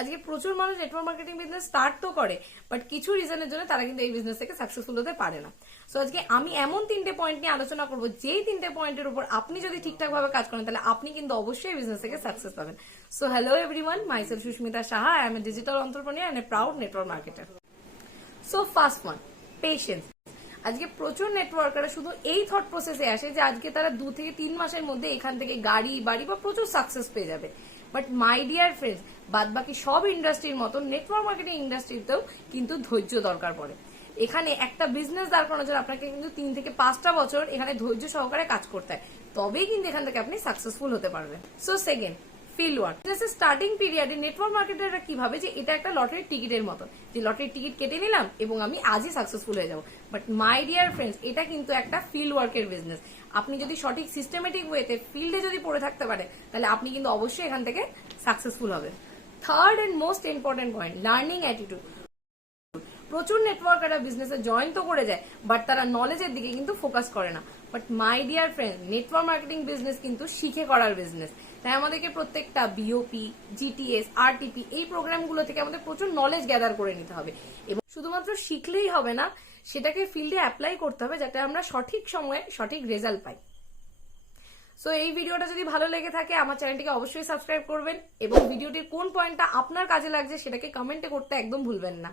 আজকে প্রচুর মানুষ নেটওয়ার্ক মার্কেটিং বিজনেস স্টার্ট তো করে, বাট কিছু রিজনের জন্য তারা কিন্তু এই বিজনেস থেকে সাকসেসফুল হতে পারে না। সো আজকে আমি এমন 3টে পয়েন্ট নিয়ে আলোচনা করবো, যেই 3টে পয়েন্টের উপর আপনি যদি ঠিকঠাক ভাবে কাজ করেন তাহলে আপনি কিন্তু অবশ্যই বিজনেস থেকে সাকসেস পাবেন। So hello everyone, myself Susmita Saha, I am a digital entrepreneur and a proud network marketer. So first one, patience. আজকে প্রচুর নেটওয়ার্কাররা শুধু এই থট প্রসেসে আসে যে আজকে তারা 2 থেকে 3 মাসের মধ্যে এখান থেকে গাড়ি বাড়ি বা প্রচুর সাকসেস পেয়ে যাবে। বাট মাই ডিয়ার ফ্রেন্ডস, বাদ বাকি সব ইন্ডাস্ট্রির মতো নেটওয়ার্ক মার্কেটিং ইন্ডাস্ট্রিতেও কিন্তু ধৈর্য দরকার পড়ে। এখানে একটা বিজনেস দাঁড় করানোর জন্য আপনাকে কিন্তু 3 থেকে 5টা বছর এখানে ধৈর্য সহকারে কাজ করতে হয়, তবেই কিন্তু এখান থেকে আপনি সাকসেসফুল হতে পারবেন। So second, field work. Starting পিরিয়ডে নেটওয়ার্ক মার্কেটাররা কি ভাবে যে এটা একটা লটারির টিকিটের মতো, যে লটারির টিকিট কেটে নিলাম এবং আমি আজই সাকসেসফুল হয়ে যাবো। বাট মাই ডিয়ার ফ্রেন্ডস, এটা কিন্তু একটা ফিল্ড ওয়ার্কের বিজনেস। আপনি যদি সঠিক সিস্টেমেটিক ওয়েতে ফিল্ডে যদি পড়ে থাকতে পারেন তাহলে আপনি কিন্তু অবশ্যই এখান থেকে সাকসেসফুল হবেন। Third and most important point, learning attitude. প্রচুর নেটওয়ার্কাররা বিজনেসে জয়েন তো করে যায়, বাট তারা নলেজের দিকে কিন্তু ফোকাস করে না। But my dear friend, network marketing business কিন্তু শিখে করার বিজনেস। তাই আমাদেরকে প্রত্যেকটা বিওপি, জিটিএস, আরটিপি এই প্রোগ্রামগুলো থেকে আমাদের প্রচুর নলেজ গ্যাদার করে নিতে হবে, এবং শুধুমাত্র শিখলেই হবে না, সেটাকে ফিল্ডে অ্যাপ্লাই করতে হবে যাতে আমরা সঠিক সময়ে সঠিক রেজাল্ট পাই। সো এই ভিডিওটা যদি ভালো লেগে থাকে আমার চ্যানেলটিকে অবশ্যই সাবস্ক্রাইব করবেন, এবং ভিডিওটির কোন পয়েন্টটা আপনার কাজে লাগছে সেটাকে কমেন্টে করতে একদম ভুলবেন না।